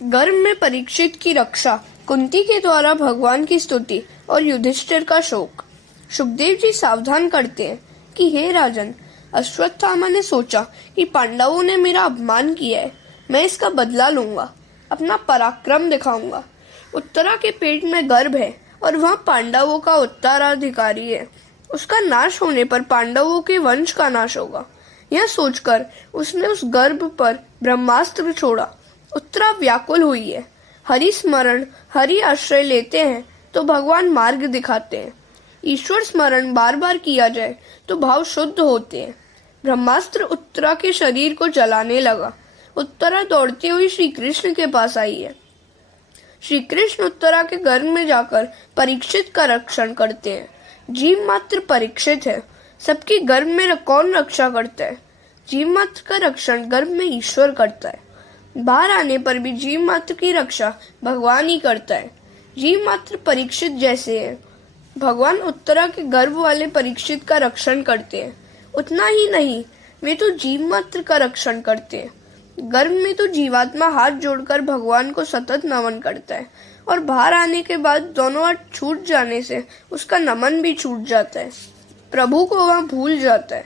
गर्भ में परीक्षित की रक्षा, कुंती के द्वारा भगवान की स्तुति और युधिष्ठिर का शोक। सुखदेव जी सावधान करते हैं कि हे राजन, अश्वत्थामा ने सोचा कि पांडवों ने मेरा अपमान किया है, मैं इसका बदला लूंगा, अपना पराक्रम दिखाऊंगा। उत्तरा के पेट में गर्भ है और वह पांडवों का उत्तराधिकारी है। उसका नाश होने पर पांडवों के वंश का नाश होगा। यह सोचकर उसने उस गर्भ पर ब्रह्मास्त्र छोड़ा। उत्तरा व्याकुल हुई है। हरि स्मरण, हरि आश्रय लेते हैं तो भगवान मार्ग दिखाते हैं। ईश्वर स्मरण बार बार किया जाए तो भाव शुद्ध होते हैं। ब्रह्मास्त्र उत्तरा के शरीर को जलाने लगा। उत्तरा दौड़ती हुई श्री कृष्ण के पास आई है। श्री कृष्ण उत्तरा के गर्भ में जाकर परीक्षित का रक्षण करते हैं। जीव मात्र परीक्षित है, सबकी गर्भ में कौन रक्षा करता है? जीव मात्र का रक्षण गर्भ में ईश्वर करता है। बाहर आने पर भी जीव मात्र की रक्षा भगवान ही करता है। जीव मात्र परीक्षित जैसे है, भगवान उत्तरा के गर्भ वाले परीक्षित का रक्षण करते हैं। उतना ही नहीं, वे तो जीव मात्र का रक्षण करते हैं। गर्भ में तो जीवात्मा हाथ जोड़कर भगवान को सतत नमन करता है और बाहर आने के बाद दोनों हाथ छूट जाने से उसका नमन भी छूट जाता है। प्रभु को वह भूल जाता है।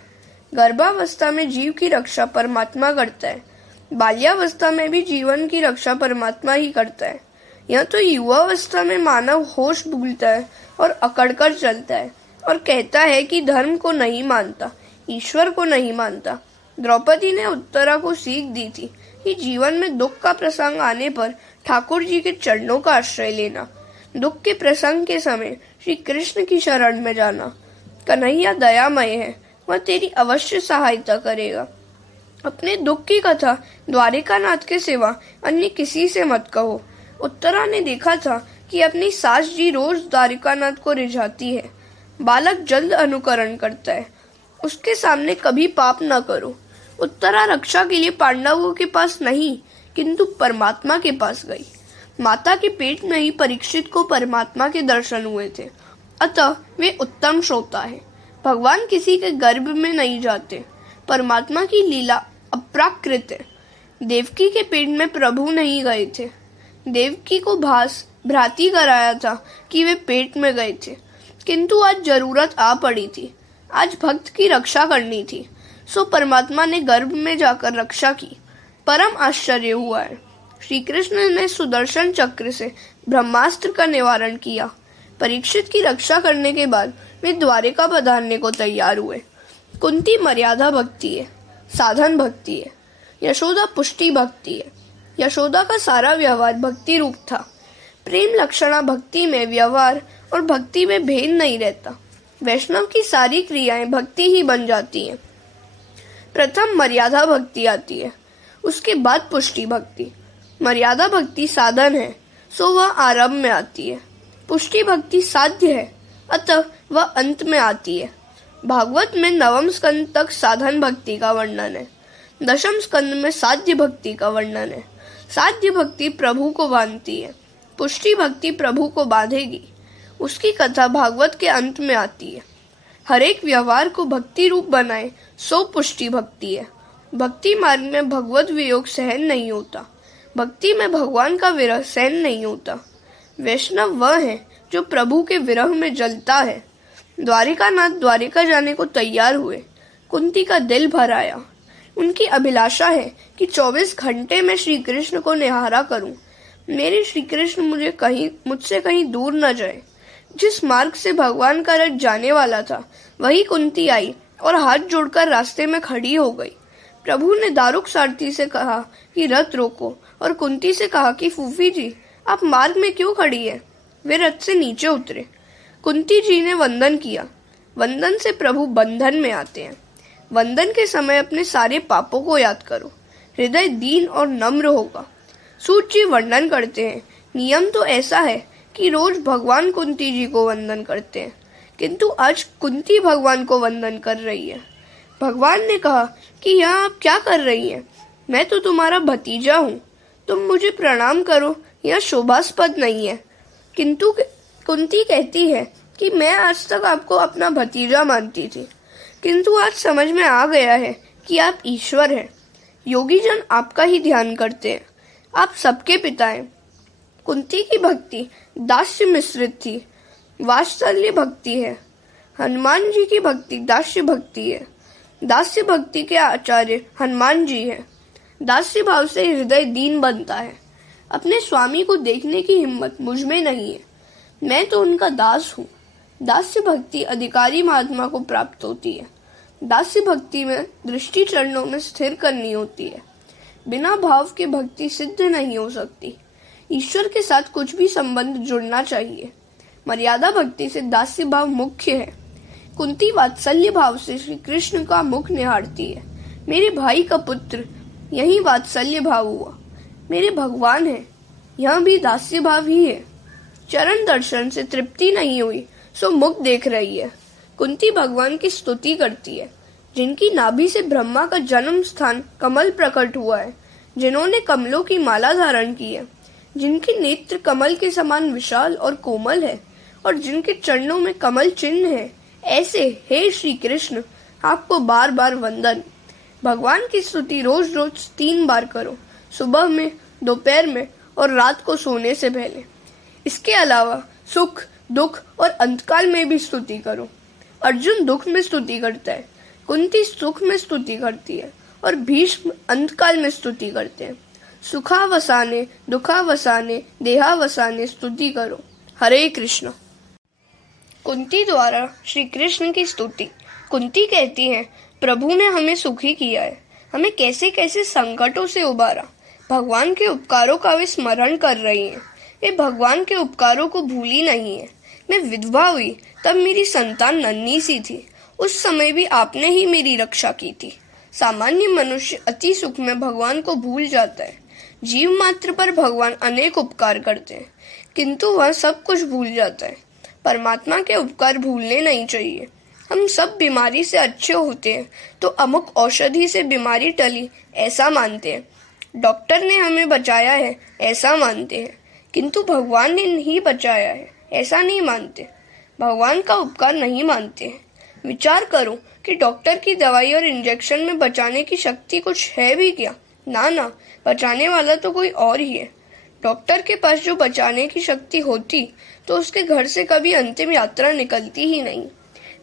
गर्भावस्था में जीव की रक्षा परमात्मा करता है। बाल्यावस्था में भी जीवन की रक्षा परमात्मा ही करता है। यह तो युवावस्था में मानव होश भूलता है और अकड़कर चलता है और कहता है कि धर्म को नहीं मानता, ईश्वर को नहीं मानता। द्रौपदी ने उत्तरा को सीख दी थी कि जीवन में दुख का प्रसंग आने पर ठाकुर जी के चरणों का आश्रय लेना, दुख के प्रसंग के समय श्री कृष्ण की शरण में जाना। कन्हैया दयामय है, वह तेरी अवश्य सहायता करेगा। अपने दुख की कथा द्वारिकानाथ के सिवा अन्य किसी से मत कहो। उत्तरा ने देखा था कि अपनी सास जी रोज द्वारिकानाथ को रिझाती है। बालक जल्द अनुकरण करता है, उसके सामने कभी पाप न करो। उत्तरा रक्षा के लिए पांडवों के पास नहीं किंतु परमात्मा के पास गई। माता के पेट में ही परीक्षित को परमात्मा के दर्शन हुए थे, अतः वे उत्तम श्रोता है। भगवान किसी के गर्भ में नहीं जाते। परमात्मा की लीला अप्राकृत है। देवकी के पेट में प्रभु नहीं गए थे। देवकी को भ्रांति कराया था कि वे पेट में गए थे, किंतु आज जरूरत आ पड़ी थी। आज भक्त की रक्षा करनी थी, सो परमात्मा ने गर्भ में जाकर रक्षा की। परम आश्चर्य हुआ है। श्री कृष्ण ने सुदर्शन चक्र से ब्रह्मास्त्र का निवारण किया। परीक्षित की रक्षा करने के बाद वे द्वारिका पधारने को तैयार हुए। कुंती मर्यादा भक्ति है, साधन भक्ति है। यशोदा पुष्टि भक्ति है। यशोदा का सारा व्यवहार भक्ति रूप था। प्रेम लक्षणा भक्ति में व्यवहार और भक्ति में भेद नहीं रहता। वैष्णव की सारी क्रियाएं भक्ति ही बन जाती हैं। प्रथम मर्यादा भक्ति आती है, उसके बाद पुष्टि भक्ति। मर्यादा भक्ति साधन है, सो वह आरंभ में आती है। पुष्टि भक्ति साध्य है, अतः वह अंत में आती है। भागवत में 9वें स्कंद तक साधन भक्ति का वर्णन है। 10वें स्कंद में साध्य भक्ति का वर्णन है। साध्य भक्ति प्रभु को बांधती है, पुष्टि भक्ति प्रभु को बांधेगी। उसकी कथा भागवत के अंत में आती है। हर एक व्यवहार को भक्ति रूप बनाए सो पुष्टि भक्ति है। भक्ति मार्ग में भगवत वियोग सहन नहीं होता। भक्ति में भगवान का विरह सहन नहीं होता। वैष्णव वह है जो प्रभु के विरह में जलता है। द्वारिकानाथ द्वारिका जाने को तैयार हुए। कुंती का दिल भर आया। उनकी अभिलाषा है कि 24 घंटे में श्री कृष्ण को निहारा करूं। मेरे श्री कृष्ण मुझसे कहीं दूर न जाए। जिस मार्ग से भगवान का रथ जाने वाला था, वही कुंती आई और हाथ जोड़कर रास्ते में खड़ी हो गई। प्रभु ने दारुक सारथी से कहा कि रथ रोको और कुंती से कहा कि फूफी जी, आप मार्ग में क्यों खड़ी है? वे रथ से नीचे उतरे। कुंती जी ने वंदन किया। वंदन से प्रभु बंधन में आते हैं। वंदन के समय अपने सारे पापों को याद करो। हृदय दीन और नम्र होगा। सूत जी वर्णन करते हैं, नियम तो ऐसा है कि रोज भगवान कुंती जी को वंदन करते हैं, किंतु आज कुंती भगवान को वंदन कर रही है। भगवान ने कहा कि यहाँ आप क्या कर रही हैं? मैं तो तुम्हारा भतीजा हूँ, तुम मुझे प्रणाम करो, यह शोभास्पद नहीं है। किंतु कुंती कहती है कि मैं आज तक आपको अपना भतीजा मानती थी, किंतु आज समझ में आ गया है कि आप ईश्वर हैं। योगी जन आपका ही ध्यान करते हैं। आप सबके पिता हैं। कुंती की भक्ति दास्य मिश्रित थी, वात्सल्य भक्ति है। हनुमान जी की भक्ति दास्य भक्ति है। दास्य भक्ति के आचार्य हनुमान जी हैं। दास्य भाव से हृदय दीन बनता है। अपने स्वामी को देखने की हिम्मत मुझ में नहीं है, मैं तो उनका दास हूँ। दास्य भक्ति अधिकारी महात्मा को प्राप्त होती है। दास्य भक्ति में दृष्टि चरणों में स्थिर करनी होती है। बिना भाव के भक्ति सिद्ध नहीं हो सकती। ईश्वर के साथ कुछ भी संबंध जुड़ना चाहिए। मर्यादा भक्ति से दास्य भाव मुख्य है। कुंती वात्सल्य भाव से श्री कृष्ण का मुख निहारती है। मेरे भाई का पुत्र, यही वात्सल्य भाव हुआ। मेरे भगवान है, यह भी दास्य भाव ही है। चरण दर्शन से तृप्ति नहीं हुई सो मुख देख रही है। कुंती भगवान की स्तुति करती है। जिनकी नाभि से ब्रह्मा का जन्म स्थान कमल प्रकट हुआ है, जिन्होंने कमलों की माला धारण की है, जिनके नेत्र कमल के समान विशाल और कोमल है और जिनके चरणों में कमल चिन्ह है, ऐसे हे श्री कृष्ण आपको बार बार वंदन। भगवान की स्तुति रोज रोज 3 बार करो, सुबह में, दोपहर में और रात को सोने से पहले। इसके अलावा सुख, दुख और अंतकाल में भी स्तुति करो। अर्जुन दुख में स्तुति करता है, कुंती सुख में स्तुति करती है और भीष्म अंतकाल में स्तुति करते हैं। सुखावसाने दुखावसाने देहावसाने स्तुति करो। हरे कृष्ण। कुंती द्वारा श्री कृष्ण की स्तुति। कुंती कहती है, प्रभु ने हमें सुखी किया है, हमें कैसे कैसे संकटों से उबारा। भगवान के उपकारों का वे स्मरण कर रही हैं। वे भगवान के उपकारों को भूली नहीं है। मैं विधवा हुई तब मेरी संतान नन्ही सी थी, उस समय भी आपने ही मेरी रक्षा की थी। सामान्य मनुष्य अति सुख में भगवान को भूल जाता है। जीव मात्र पर भगवान अनेक उपकार करते हैं, किंतु वह सब कुछ भूल जाता है। परमात्मा के उपकार भूलने नहीं चाहिए। हम सब बीमारी से अच्छे होते हैं तो अमुक औषधि से बीमारी टली, ऐसा मानते हैं। डॉक्टर ने हमें बचाया है, ऐसा मानते हैं, किंतु भगवान ने नहीं बचाया है, ऐसा नहीं मानते। भगवान का उपकार नहीं मानते हैं। विचार करो कि डॉक्टर की दवाई और इंजेक्शन में बचाने की शक्ति कुछ है भी क्या? ना, बचाने वाला तो कोई और ही है। डॉक्टर के पास जो बचाने की शक्ति होती तो उसके घर से कभी अंतिम यात्रा निकलती ही नहीं।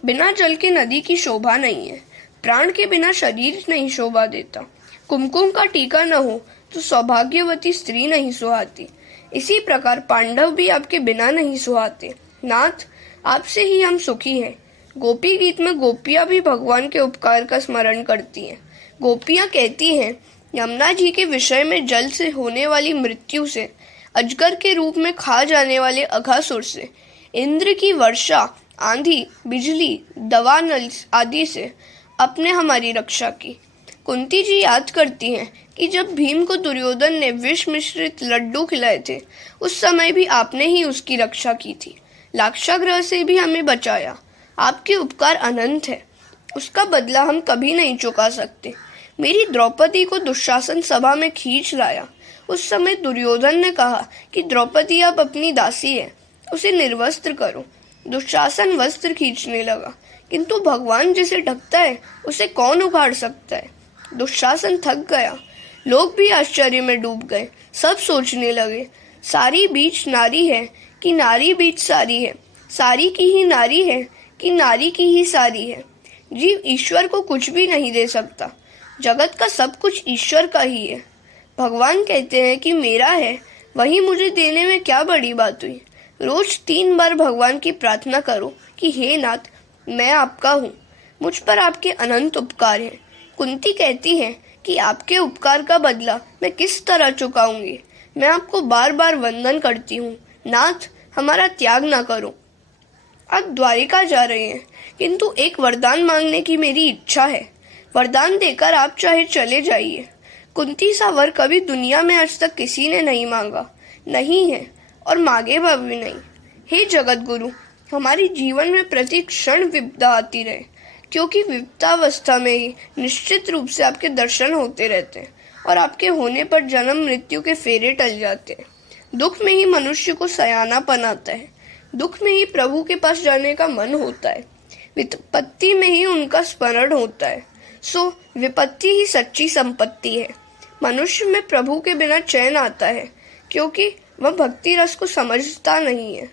बिना जल के नदी की शोभा नहीं है। प्राण के बिना शरीर नहीं शोभा देता। कुमकुम का टीका न हो तो सौभाग्यवती स्त्री नहीं सुहाती। इसी प्रकार पांडव भी आपके बिना नहीं सुहाते। नाथ, आपसे ही हम सुखी हैं। गोपी गीत में गोपियां भी भगवान के उपकार का स्मरण करती हैं। गोपियां कहती हैं, यमुना जी के विषय में जल से होने वाली मृत्यु से, अजगर के रूप में खा जाने वाले अघासुर से, इंद्र की वर्षा, आंधी, बिजली, दवा नल आदि से आपने हमारी रक्षा की। कुंती जी याद करती हैं कि जब भीम को दुर्योधन ने विष मिश्रित लड्डू खिलाए थे, उस समय भी आपने ही उसकी रक्षा की थी। लाक्षागृह से भी हमें बचाया। आपके उपकार अनंत है, उसका बदला हम कभी नहीं चुका सकते। मेरी द्रौपदी को दुशासन सभा में खींच लाया। उस समय दुर्योधन ने कहा कि द्रौपदी अब अपनी दासी है, उसे निर्वस्त्र करो। दुशासन वस्त्र खींचने लगा, किंतु भगवान जिसे ढकता है उसे कौन उखाड़ सकता है। दुशासन थक गया। लोग भी आश्चर्य में डूब गए। सब सोचने लगे, सारी बीच नारी है कि नारी बीच सारी है, सारी की ही नारी है कि नारी की ही सारी है। जीव ईश्वर को कुछ भी नहीं दे सकता। जगत का सब कुछ ईश्वर का ही है। भगवान कहते हैं कि मेरा है, वही मुझे देने में क्या बड़ी बात हुई। रोज 3 बार भगवान की प्रार्थना करो कि हे नाथ, मैं आपका हूँ, मुझ पर आपके अनंत उपकार हैं। कुंती कहती है कि आपके उपकार का बदला मैं किस तरह चुकाऊंगी। मैं आपको बार बार वंदन करती हूँ। नाथ, हमारा त्याग ना करो। आप द्वारिका जा रहे हैं, किंतु एक वरदान मांगने की मेरी इच्छा है। वरदान देकर आप चाहे चले जाइए। कुंती सा वर कभी दुनिया में आज तक किसी ने नहीं मांगा, नहीं है और मांगेगा भी नहीं। हे जगत गुरु, हमारे जीवन में प्रति क्षण विपदा आती रहे, क्योंकि विपदावस्था में ही निश्चित रूप से आपके दर्शन होते रहते हैं और आपके होने पर जन्म मृत्यु के फेरे टल जाते हैं। दुख में ही मनुष्य को सयानापन आता है। दुख में ही प्रभु के पास जाने का मन होता है। विपत्ति में ही उनका स्मरण होता है। सो विपत्ति ही सच्ची संपत्ति है। मनुष्य में प्रभु के बिना चैन आता है, क्योंकि वह भक्ति रस को समझता नहीं है।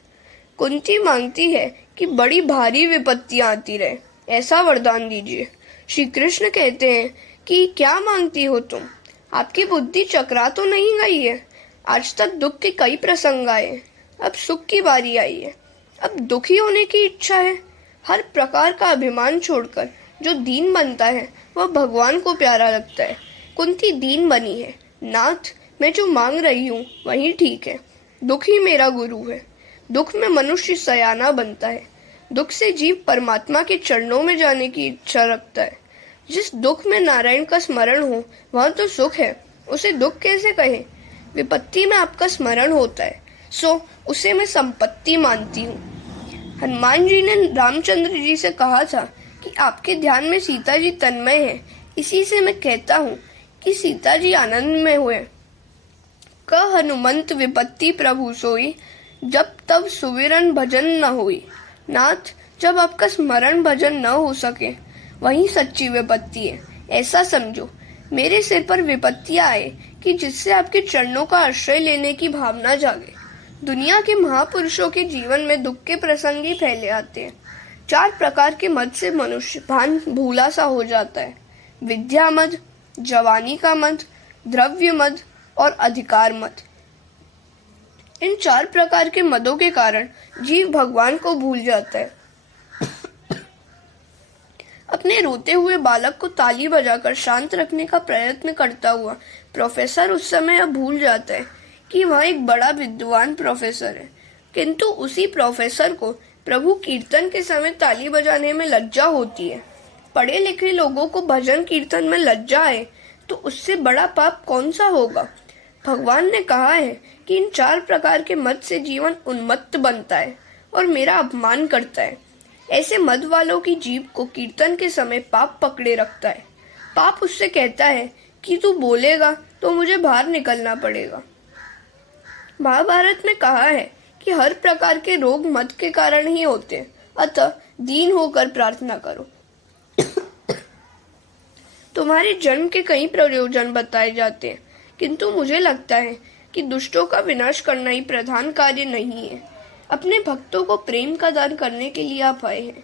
कुंती मांगती है कि बड़ी भारी विपत्तियां आती रहे, ऐसा वरदान दीजिए। श्री कृष्ण कहते हैं कि क्या मांगती हो तुम? आपकी बुद्धि चकरा तो नहीं गई है? आज तक दुख के कई प्रसंग आए, अब सुख की बारी आई है। अब दुखी होने की इच्छा है। हर प्रकार का अभिमान छोड़कर जो दीन बनता है वह भगवान को प्यारा लगता है। कुंती दीन बनी है। नाथ, मैं जो मांग रही हूँ वही ठीक है। दुख ही मेरा गुरु है। दुख में मनुष्य सयाना बनता है। दुख से जीव परमात्मा के चरणों में जाने की इच्छा रखता है। जिस दुख में नारायण का स्मरण हो वह तो सुख है, उसे दुख कैसे कहे? विपत्ति में आपका स्मरण होता है, सो उसे मैं संपत्ति मानती हूँ। हनुमान जी ने रामचंद्र जी से कहा था कि आपके ध्यान में सीता जी तन्मय है, इसी से मैं कहता हूँ कि सीता जी आनंद में हुए। कह हनुमंत विपत्ति प्रभु सोई, जब तब सुविरन भजन न होई। नाथ, जब आपका स्मरण भजन न हो सके वही सच्ची विपत्ति है, ऐसा समझो। मेरे सिर पर विपत्तियां आए कि जिससे आपके चरणों का आश्रय लेने की भावना जागे। दुनिया के महापुरुषों के जीवन में दुख के प्रसंग ही फैले आते हैं। 4 प्रकार के मद से मनुष्य भान भूला सा हो जाता है। विद्या मद, जवानी का मद, द्रव्य मद और अधिकार मद। इन 4 प्रकार के मदों के कारण जीव भगवान को भूल जाता है। अपने रोते हुए बालक को ताली बजाकर शांत रखने का प्रयत्न करता हुआ प्रोफेसर उस समय यह भूल जाता है कि वह एक बड़ा विद्वान प्रोफेसर है, किंतु उसी प्रोफेसर को प्रभु कीर्तन के समय ताली बजाने में लज्जा होती है। पढ़े लिखे लोगों को भजन कीर्तन में लज्जा आए तो उससे बड़ा पाप कौन सा होगा? भगवान ने कहा है कि इन 4 प्रकार के मद से जीवन उन्मत्त बनता है और मेरा अपमान करता है। ऐसे मद वालों की जीभ को कीर्तन के समय पाप पकड़े रखता है। पाप उससे कहता है कि तू बोलेगा तो मुझे बाहर निकलना पड़ेगा। महाभारत में कहा है कि हर प्रकार के रोग मद के कारण ही होते हैं, अतः दीन होकर प्रार्थना करो। तुम्हारे जन्म के कई प्रयोजन बताए जाते हैं, किंतु मुझे लगता है कि दुष्टों का विनाश करना ही प्रधान कार्य नहीं है। अपने भक्तों को प्रेम का दान करने के लिए आप आए हैं।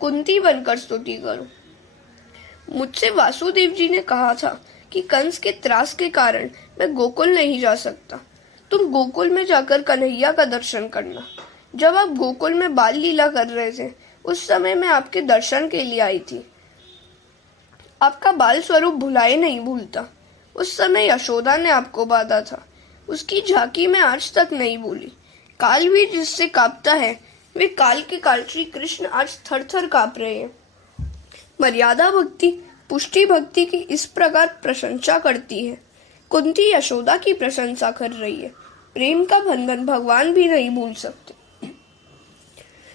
कुंती बनकर स्तुति करो। मुझसे वासुदेव जी ने कहा था कि कंस के त्रास के कारण मैं गोकुल नहीं जा सकता। तुम गोकुल में जाकर कन्हैया का दर्शन करना। जब आप गोकुल में बाल लीला कर रहे थे उस समय मैं आपके दर्शन के लिए आई थी। आपका बाल स्वरूप भुलाए नहीं भूलता। उस समय यशोदा ने आपको बांधा था, उसकी झांकी मैं आज तक नहीं भूली। काल भी जिससे कांपता है वे काल के काल श्री कृष्ण आज थर थर कांप रहे हैं। मर्यादा भक्ति पुष्टि भक्ति की इस प्रकार प्रशंसा करती है। कुंती यशोदा की प्रशंसा कर रही है। प्रेम का बंधन भगवान भी नहीं भूल सकते।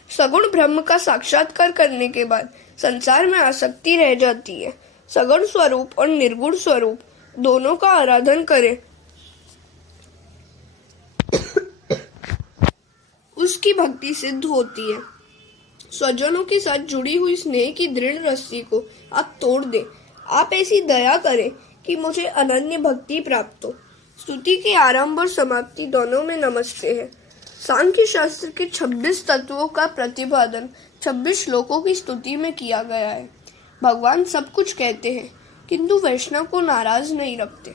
सगुण ब्रह्म का साक्षात्कार करने के बाद संसार में आसक्ति रह जाती है। सगुण स्वरूप और निर्गुण स्वरूप दोनों का आराधन करें, उसकी भक्ति सिद्ध होती है। स्वजनों के साथ जुड़ी हुई स्नेह की दृढ़ रस्सी को आप तोड़ दें। आप ऐसी दया करें कि मुझे अनन्य भक्ति प्राप्त हो। स्तुति के आरंभ और समाप्ति दोनों में नमस्ते है। सांख्य शास्त्र के 26 तत्वों का प्रतिपादन 26 श्लोकों की स्तुति में किया गया है। भगवान सब कुछ कहते हैं किंतु वैष्णव को नाराज नहीं रखते।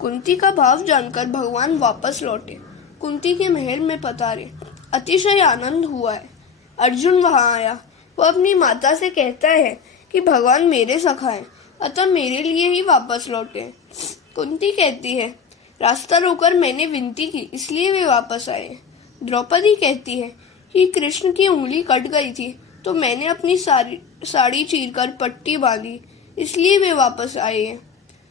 कुंती का भाव जानकर भगवान वापस लौटे। कुंती के महल में पधारे। अतिशय आनंद हुआ है। अर्जुन वहां आया। वह अपनी माता से कहता है कि भगवान मेरे सखा हैं, अतः मेरे लिए ही वापस लौटे। कुंती कहती है रास्ता रोकर मैंने विनती की इसलिए वे वापस आए। द्रौपदी कहती है कि कृष्ण की उंगली कट गई थी तो मैंने अपनी साड़ी चीरकर पट्टी बांधी इसलिए वे वापस आए हैं।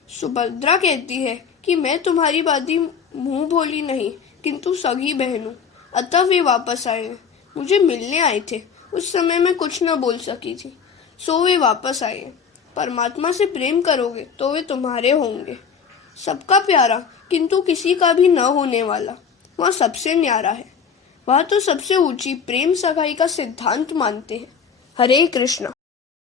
सुभद्रा कहती है कि मैं तुम्हारी बाती मुंह भोली नहीं किंतु सगी बहन हूँ, अतः वे वापस आए हैं। मुझे मिलने आए थे, उस समय मैं कुछ न बोल सकी थी, सो वे वापस आए। परमात्मा से प्रेम करोगे तो वे तुम्हारे होंगे। सबका प्यारा किंतु किसी का भी न होने वाला वह सबसे न्यारा है। वह तो सबसे ऊंची प्रेम सगाई का सिद्धांत मानते हैं। हरे कृष्णा।